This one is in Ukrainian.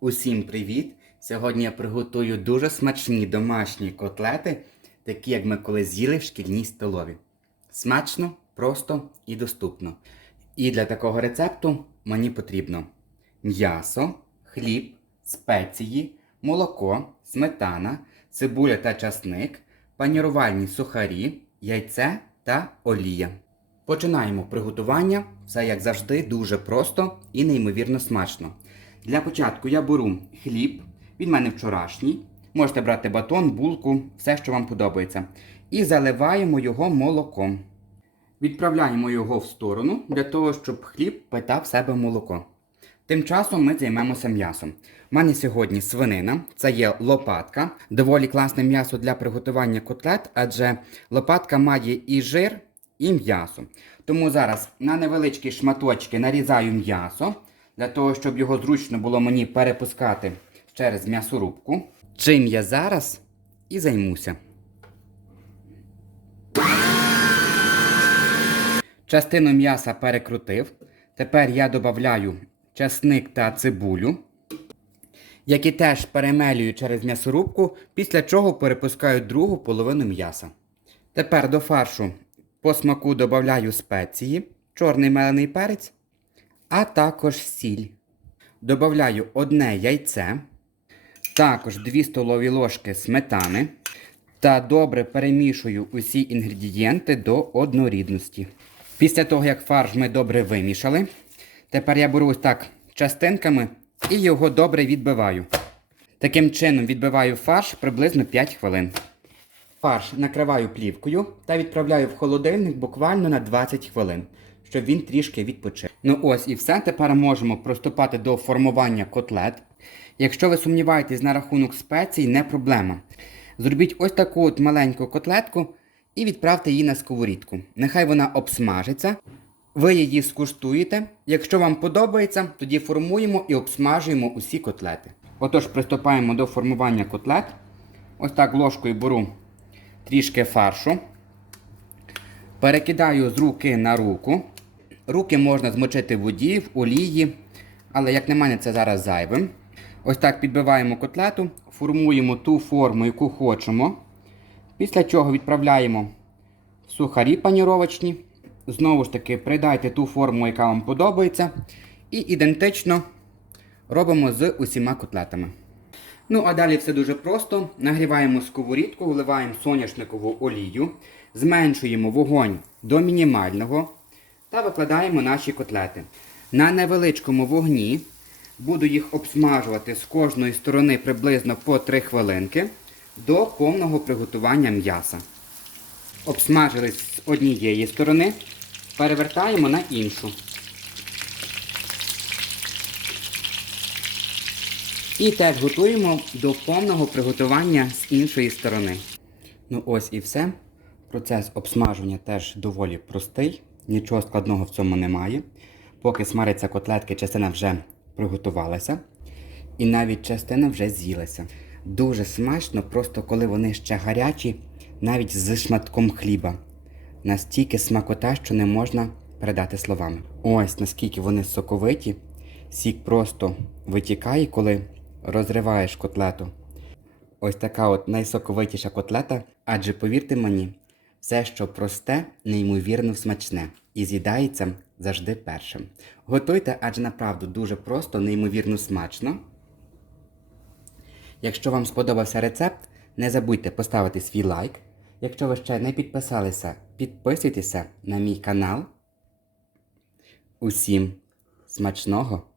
Усім привіт! Сьогодні я приготую дуже смачні домашні котлети, такі як ми колись з'їли в шкільній столові. Смачно, просто і доступно. І для такого рецепту мені потрібно м'ясо, хліб, спеції, молоко, сметана, цибуля та часник, панірувальні сухарі, яйце та олія. Починаємо приготування. Все як завжди дуже просто і неймовірно смачно. Для початку я беру хліб, від мене вчорашній. Можете брати батон, булку, все, що вам подобається. І заливаємо його молоком. Відправляємо його в сторону для того, щоб хліб питав в себе молоко. Тим часом ми займемося м'ясом. У мене сьогодні свинина, це є лопатка. Доволі класне м'ясо для приготування котлет, адже лопатка має і жир, і м'ясо. Тому зараз на невеличкі шматочки нарізаю м'ясо, для того, щоб його зручно було мені перепускати через м'ясорубку. Чим я зараз і займуся. Частину м'яса перекрутив. Тепер я додаю часник та цибулю, які теж перемелюю через м'ясорубку, після чого перепускаю другу половину м'яса. Тепер до фаршу по смаку додаю спеції, чорний мелений перець, а також сіль. Добавляю одне яйце, також 2 столові ложки сметани та добре перемішую усі інгредієнти до однорідності. Після того, як фарш ми добре вимішали, тепер я беру ось так частинками і його добре відбиваю. Таким чином відбиваю фарш приблизно 5 хвилин. Фарш накриваю плівкою та відправляю в холодильник буквально на 20 хвилин, щоб він трішки відпочив. Ну ось і все. Тепер можемо приступати до формування котлет. Якщо ви сумніваєтесь на рахунок спецій, не проблема. Зробіть ось таку от маленьку котлетку і відправте її на сковорідку. Нехай вона обсмажиться. Ви її скуштуєте. Якщо вам подобається, тоді формуємо і обсмажуємо усі котлети. Отож, приступаємо до формування котлет. Ось так ложкою беру трішки фаршу. Перекидаю з руки на руку. Руки можна змочити в воді, в олії, але, як на мене, це зараз зайвим. Ось так підбиваємо котлету, формуємо ту форму, яку хочемо. Після чого відправляємо в сухарі паніровочні. Знову ж таки, придайте ту форму, яка вам подобається. І ідентично робимо з усіма котлетами. Ну, а далі все дуже просто. Нагріваємо сковорідку, вливаємо соняшникову олію, зменшуємо вогонь до мінімального та викладаємо наші котлети. На невеличкому вогні буду їх обсмажувати з кожної сторони приблизно по 3 хвилинки до повного приготування м'яса. Обсмажились з однієї сторони, перевертаємо на іншу. І теж готуємо до повного приготування з іншої сторони. Ну ось і все. Процес обсмажування теж доволі простий, нічого складного в цьому немає. Поки смариться котлетки, частина вже приготувалася. І навіть частина вже з'їлася. Дуже смачно, просто коли вони ще гарячі, навіть з шматком хліба. Настільки смакота, що не можна передати словами. Ось наскільки вони соковиті, сік просто витікає, коли розриваєш котлету. Ось така от найсоковитіша котлета, адже повірте мені, все, що просте, неймовірно смачне і з'їдається завжди першим. Готуйте, адже направду дуже просто, неймовірно смачно. Якщо вам сподобався рецепт, не забудьте поставити свій лайк. Якщо ви ще не підписалися, підписуйтеся на мій канал. Усім смачного